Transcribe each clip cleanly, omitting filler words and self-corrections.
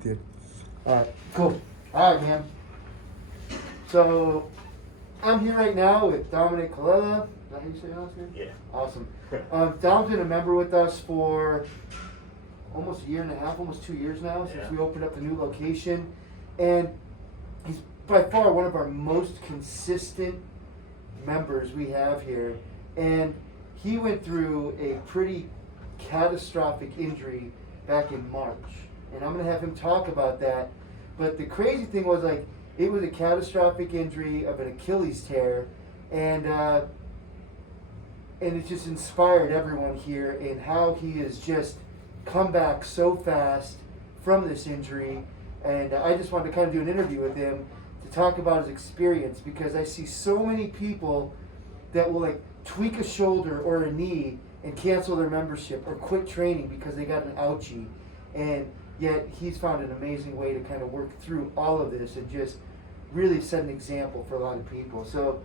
with you. All right, cool. All right, man. So I'm here right now with Dominic Colella. Is that how you say your last name? Yeah. Awesome. Dom's been a member with us for almost a year and a half, almost 2 years now since we opened up the new location. And he's by far one of our most consistent members we have here. And he went through a pretty catastrophic injury back in March. And I'm going to have him talk about that. But the crazy thing was, like, it was a catastrophic injury of an Achilles tear. And it just inspired everyone here in how he has just come back so fast from this injury. And I just wanted to kind of do an interview with him to talk about his experience, because I see so many people that will, like, tweak a shoulder or a knee and cancel their membership or quit training because they got an ouchie. And yet he's found an amazing way to kind of work through all of this and just really set an example for a lot of people. So,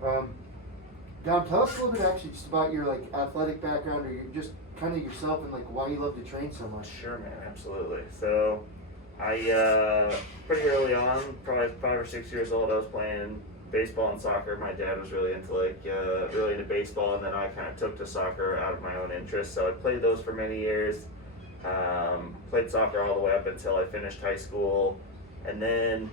Dom, tell us a little bit actually just about your, like, athletic background, or your, just kind of yourself, and, like, why you love to train so much. Sure, man, absolutely. So I pretty early on, probably 5 or 6 years old, I was playing baseball and soccer. My dad was really into baseball, and then I kind of took to soccer out of my own interest. So I played those for many years. Played soccer all the way up until I finished high school, and then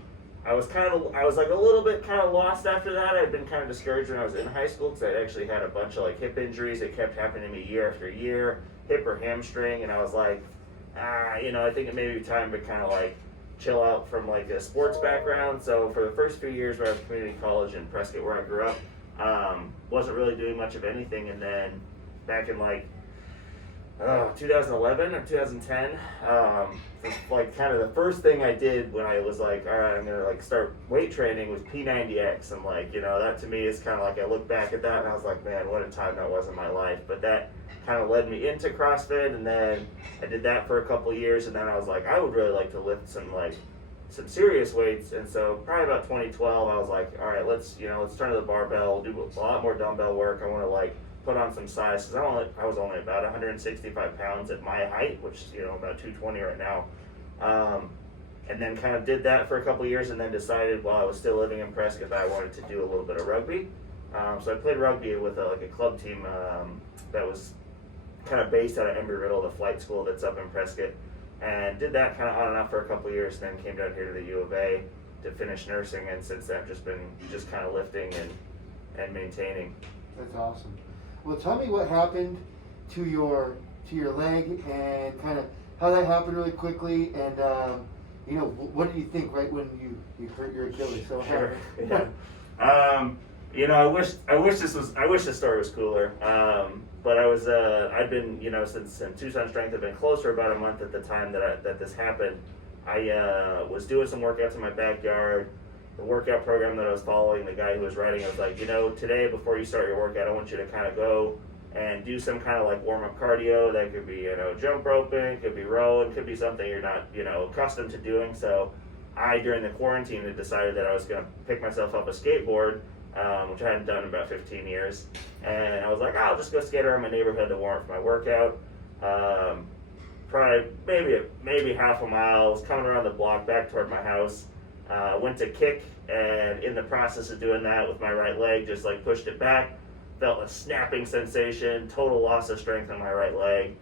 I was like a little bit kind of lost after that. I'd been kind of discouraged when I was in high school because I'd actually had a bunch of, like, hip injuries that kept happening to me year after year, hip or hamstring, and I was like, I think it may be time to kind of, like, chill out from, like, a sports background. So for the first few years where I was at community college in Prescott, where I grew up, wasn't really doing much of anything. And then back in, like, 2011 or 2010, like, kind of the first thing I did when I was like, all right, I'm gonna, like, start weight training was P90X. And, like, that to me is kind of like, I look back at that and I was like, man, what a time that was in my life. But that kind of led me into CrossFit, and then I did that for a couple of years, and then I was like, I would really like to lift some serious weights. And so probably about 2012, I was like, all right, let's turn to the barbell, do a lot more dumbbell work. I want to, like, put on some size, because I was only about 165 pounds at my height, which is, about 220 right now. And then kind of did that for a couple of years, and then decided while I was still living in Prescott that I wanted to do a little bit of rugby. So I played rugby with a club team that was kind of based out of Embry-Riddle, the flight school that's up in Prescott, and did that kind of on and off for a couple of years, then came down here to the U of A to finish nursing, and since then I've just been kind of lifting and maintaining. That's awesome. Well, tell me what happened to your leg, and kind of how that happened really quickly, and what do you think right when you hurt your Achilles? So sure. Yeah. I wish this story was cooler. But I'd been, since Tucson Strength had been closed for about a month at the time that this happened. I was doing some workouts in my backyard. The workout program that I was following, the guy who was writing, I was like, today before you start your workout, I want you to kind of go and do some kind of, like, warm-up cardio. That could be, jump roping, could be rowing, could be something you're not, accustomed to doing. So I, during the quarantine, had decided that I was going to pick myself up a skateboard, which I hadn't done in about 15 years. And I was like, I'll just go skate around my neighborhood to warm up for my workout. Probably maybe half a mile. I was coming around the block back toward my house. Went to kick, and in the process of doing that with my right leg, just, like, pushed it back. Felt a snapping sensation, total loss of strength on my right leg.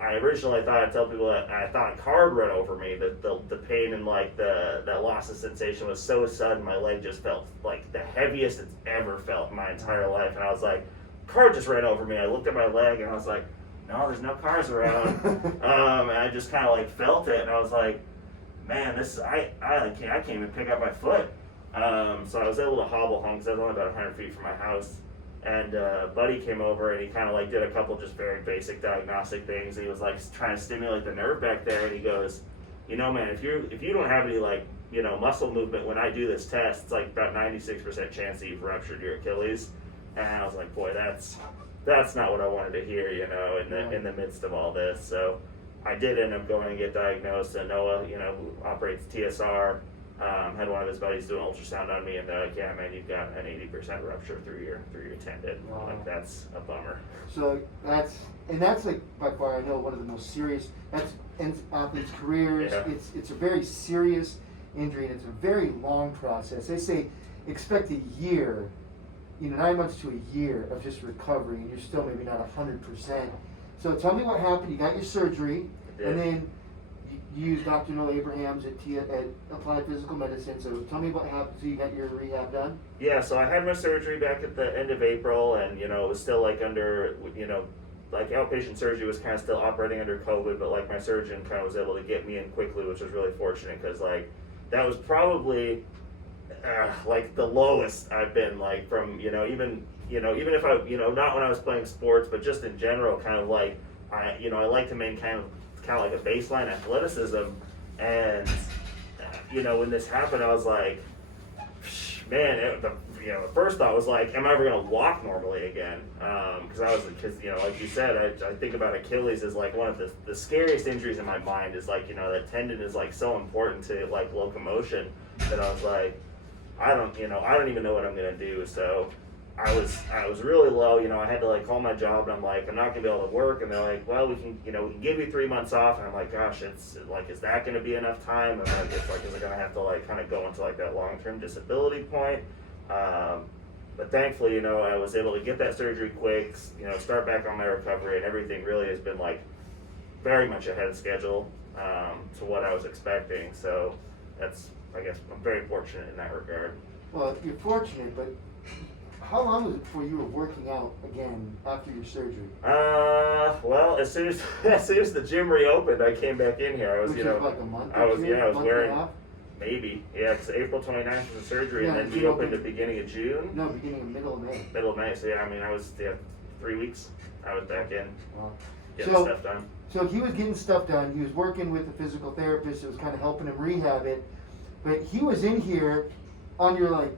I originally thought, I'd tell people that I thought a car ran over me. The pain and, like, that loss of sensation was so sudden, my leg just felt like the heaviest it's ever felt in my entire life. And I was like, car just ran over me. I looked at my leg and I was like, no, there's no cars around. And I just kind of, like, felt it, and I was like, man, I can't even pick up my foot. So I was able to hobble home because I was only about 100 feet from my house. And a buddy came over, and he kind of, like, did a couple just very basic diagnostic things. He was, like, trying to stimulate the nerve back there, and he goes, man, if you don't have any, like, muscle movement when I do this test, it's like about 96% chance that you've ruptured your Achilles. And I was like, boy, that's not what I wanted to hear, in the midst of all this. So I did end up going and get diagnosed, and Noah, who operates TSR, had one of his buddies do an ultrasound on me, and they're like, yeah, man, you've got an 80% rupture through your tendon. Wow. Like, that's a bummer. So that's like, by far, I know one of the most serious, that's athletes' careers. Yeah. It's a very serious injury, and it's a very long process. They say expect a year, 9 months to a year of just recovery, and you're still maybe not 100%. So tell me what happened. You got your surgery, and then you used Dr. Noel Abrahams at Applied Physical Medicine. So tell me what happened. So you got your rehab done? Yeah, so I had my surgery back at the end of April, and it was still like under, like outpatient surgery was kind of still operating under COVID, but like my surgeon kind of was able to get me in quickly, which was really fortunate because like that was probably like the lowest I've been, like from even if I not when I was playing sports, but just in general, kind of like I like to maintain kind of like a baseline athleticism, and when this happened, I was like, man, the first thought was like, am I ever gonna walk normally again? Because like you said, I think about Achilles as like one of the scariest injuries in my mind. Is like that tendon is like so important to like locomotion that I was like, I don't even know what I'm gonna do. So I was really low. I had to like call my job, and I'm like, I'm not gonna be able to work. And they're like, well, we can give you 3 months off. And I'm like, gosh, it's like, is that gonna be enough time? And like, it's like, is it gonna have to like kind of go into like that long-term disability point? But thankfully, I was able to get that surgery quick. Start back on my recovery, and everything really has been like very much ahead of schedule to what I was expecting. So I guess I'm very fortunate in that regard. Well, you're fortunate, but how long was it before you were working out again after your surgery? Well, as soon as the gym reopened, I came back in here. I was, Which is like a month I was month wearing, and a half? Maybe, yeah, because April 29th was the surgery, Yeah, and then we opened at the beginning of June. No, beginning of middle of May. Middle of May, so yeah, I was 3 weeks. I was back in, Wow. getting stuff done. So he was getting stuff done. He was working with a physical therapist that was kind of helping him rehab it. But he was in here on your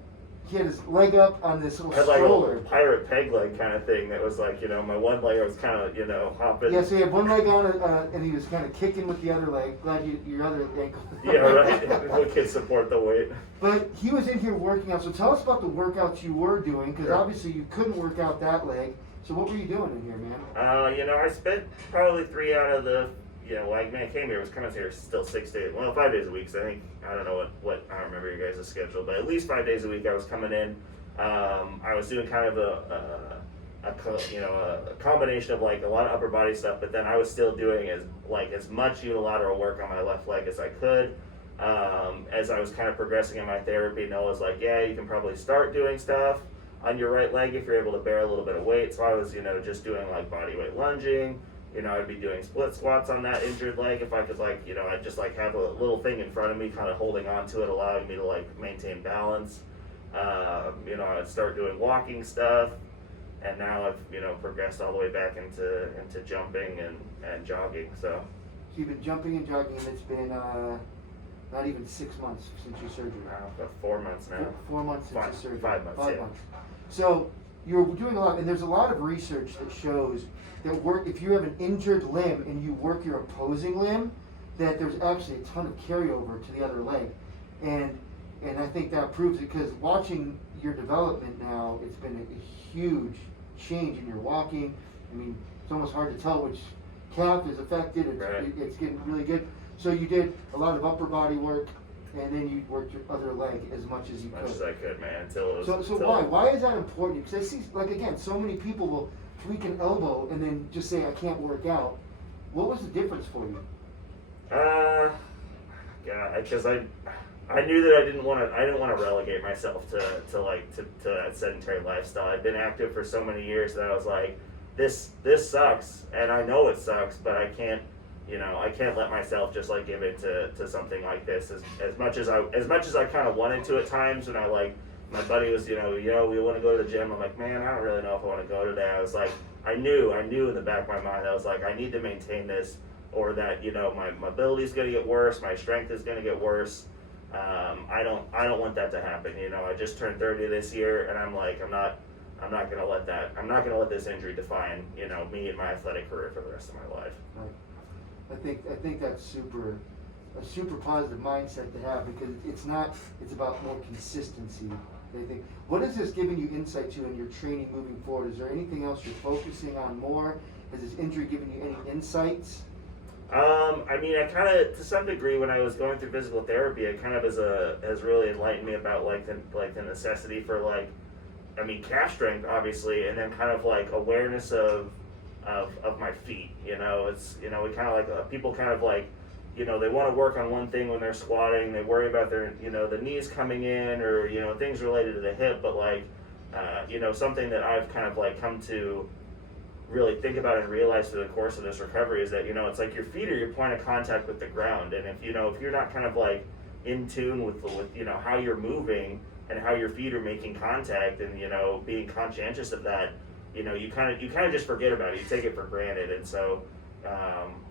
he had his leg up on this little I had like stroller. a pirate peg leg kind of thing that was like, my one leg I was kind of, hopping. Yeah, so he had one leg on and he was kind of kicking with the other leg. Glad your other ankle. Yeah, right. We can support the weight. But he was in here working out. So tell us about the workouts you were doing, because Sure. obviously you couldn't work out that leg. So what were you doing in here, man? I spent probably 3 out of the, I came here, was kind of here still 6 days, 5 days a week. So I don't know what I don't remember your guys' schedule, but at least 5 days a week I was coming in. I was doing kind of a combination of like a lot of upper body stuff, but then I was still doing as much unilateral work on my left leg as I could. As I was kind of progressing in my therapy, Noah was like, yeah, you can probably start doing stuff on your right leg if you're able to bear a little bit of weight. So I was, just doing like body weight lunging. I'd be doing split squats on that injured leg if I could I'd just have a little thing in front of me kind of holding on to it, allowing me to maintain balance. I'd start doing walking stuff, and now I've, progressed all the way back into jumping and jogging, so. So you've been jumping and jogging, and it's been not even 6 months since your surgery. About 4 months now. 4 months since your surgery. 5 months, 5 yeah. months. So you're doing a lot, and there's a lot of research that shows that if you have an injured limb and you work your opposing limb, that there's actually a ton of carryover to the other leg. And I think that proves it, because watching your development now, it's been a huge change in your walking. It's almost hard to tell which calf is affected. It's getting really good. So you did a lot of upper body work, and then you worked your other leg as much as you could. As much as I could, man, until it was. So why is that important? Because I see, again, so many people will tweak an elbow and then just say, I can't work out. What was the difference for you? Because I knew that I didn't want to relegate myself to that sedentary lifestyle. I'd been active for so many years that I was like, this sucks, and I know it sucks, but I can't let myself just give in to something like this. As much as I kind of wanted to at times, when my buddy was, we want to go to the gym. I'm like, man, I don't really know if I want to go today. I was like, I knew in the back of my mind, I was like, I need to maintain this, or that, my mobility is going to get worse, my strength is going to get worse. I don't want that to happen. I just turned 30 this year, and I'm like, I'm not going to let this injury define, me and my athletic career for the rest of my life. Right. I think that's a super positive mindset to have, because it's about more consistency. I think. What has this given you insight to in your training moving forward? Is there anything else you're focusing on more? Has this injury given you any insights? I mean, I kind of, to some degree, when I was going through physical therapy, it kind of has really enlightened me about like the necessity for like, I mean, calf strength, obviously, and then kind of like awareness of my feet. You know, it's, you know, we kind of like people kind of like, you know, they want to work on one thing when they're squatting. They worry about their, you know, the knees coming in, or, you know, things related to the hip. But like, you know, something that I've kind of like come to really think about and realize through the course of this recovery is that, you know, it's like your feet are your point of contact with the ground. And if, you know, if you're not kind of like in tune with you know, how you're moving and how your feet are making contact, and, you know, being conscientious of that, you know, you kind of just forget about it. You take it for granted. And so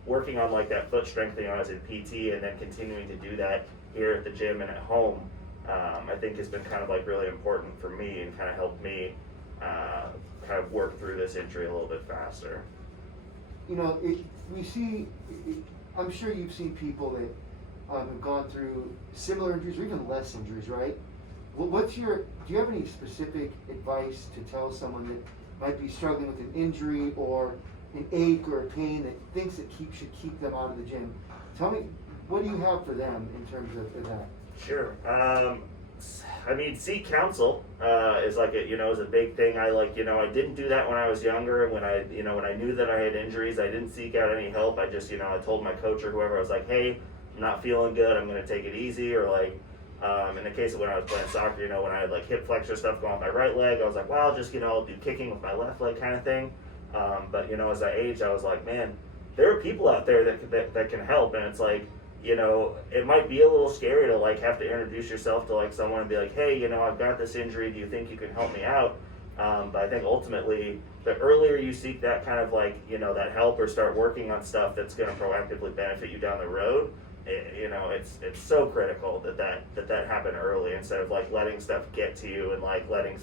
working on like that foot strengthening when I was in PT, and then continuing to do that here at the gym and at home, I think has been kind of like really important for me, and kind of helped me kind of work through this injury a little bit faster. You know, I'm sure you've seen people that have gone through similar injuries or even less injuries, right? Do you have any specific advice to tell someone that might be struggling with an injury or an ache or a pain that thinks it should keep them out of the gym? Tell me, what do you have for them in terms of that? Sure. I mean, seek counsel is like is a big thing. I didn't do that when I was younger. When I knew that I had injuries, I didn't seek out any help. I just, I told my coach or whoever, I was like, hey, I'm not feeling good. I'm going to take it easy. Or like, in the case of when I was playing soccer, when I had like hip flexor stuff going on my right leg, I was like, well, I'll just, I'll do kicking with my left leg kind of thing. But as I aged, I was like, man, there are people out there that can help. And it's like, it might be a little scary to like have to introduce yourself to like someone and be like, hey, I've got this injury. Do you think you can help me out? But I think ultimately, the earlier you seek that kind of like, that help or start working on stuff that's going to proactively benefit you down the road, it's so critical that happen early, instead of like letting stuff get to you and like letting,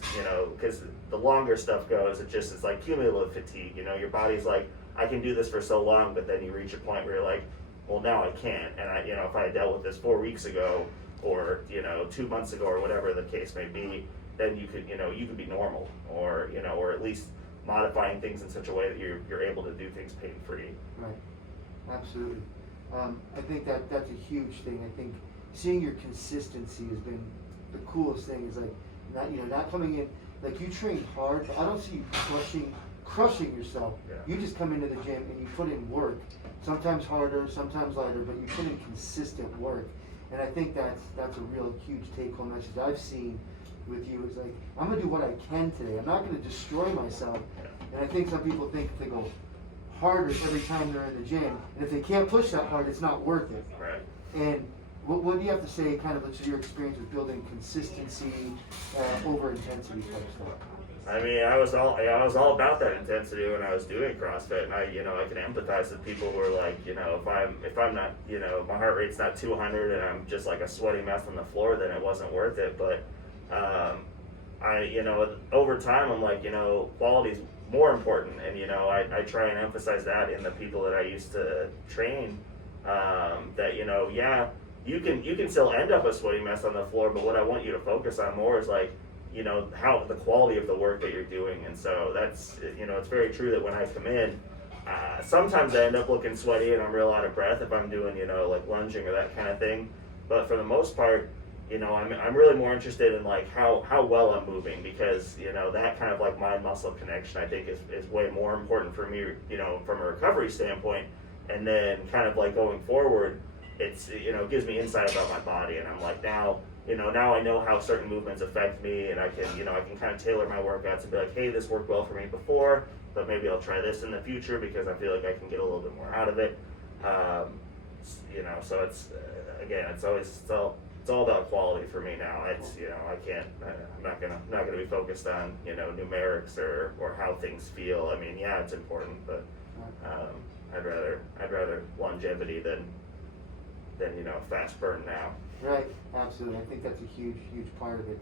because the longer stuff goes, it's like cumulative fatigue. Your body's like, I can do this for so long, but then you reach a point where you're like, well, now I can't. And if I had dealt with this 4 weeks ago, or 2 months ago, or whatever the case may be, then you could be normal, or or at least modifying things in such a way that you're able to do things pain free. Right. Absolutely. I think that's a huge thing. I think seeing your consistency has been the coolest thing. Is like not coming in like you train hard, but I don't see you crushing yourself. Yeah. You just come into the gym and you put in work. Sometimes harder, sometimes lighter, but you put in consistent work. And I think that's a real huge take-home message I've seen with you. Is like, I'm gonna do what I can today. I'm not gonna destroy myself. And I think some people think if they go harder every time they're in the gym, and if they can't push that hard, it's not worth it. Right. And what do you have to say, kind of, to your experience with building consistency over intensity type stuff? I mean, I was all about that intensity when I was doing CrossFit, and I can empathize with people who are like, if I'm not, my heart rate's not 200 and I'm just like a sweaty mess on the floor, then it wasn't worth it. But over time, I'm like, quality's more important, and I try and emphasize that in the people that I used to train. That you can still end up a sweaty mess on the floor, but what I want you to focus on more is like, how the quality of the work that you're doing. And so that's, it's very true that when I come in, sometimes I end up looking sweaty and I'm real out of breath if I'm doing, like lunging or that kind of thing. But for the most part, I'm really more interested in like how well I'm moving, because, that kind of like mind muscle connection, I think is way more important for me, from a recovery standpoint. And then kind of like going forward, it's, it gives me insight about my body, and I'm like, now I know how certain movements affect me, and I can kind of tailor my workouts and be like, hey, this worked well for me before, but maybe I'll try this in the future because I feel like I can get a little bit more out of it. So it's again, it's all about quality for me now. It's I'm not gonna be focused on numerics or how things feel. I mean, yeah, it's important, but I'd rather longevity than fast burn now. Right, absolutely. I think that's a huge part of it.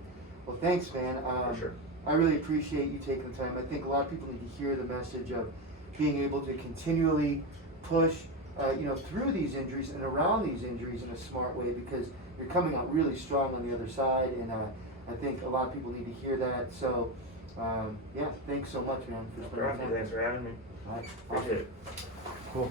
Well, thanks, man. For sure. I really appreciate you taking the time. I think a lot of people need to hear the message of being able to continually push, through these injuries and around these injuries in a smart way, because you're coming out really strong on the other side, and I think a lot of people need to hear that. So, thanks so much, man, for spending time. Thanks for having me. All right. Appreciate it. Cool.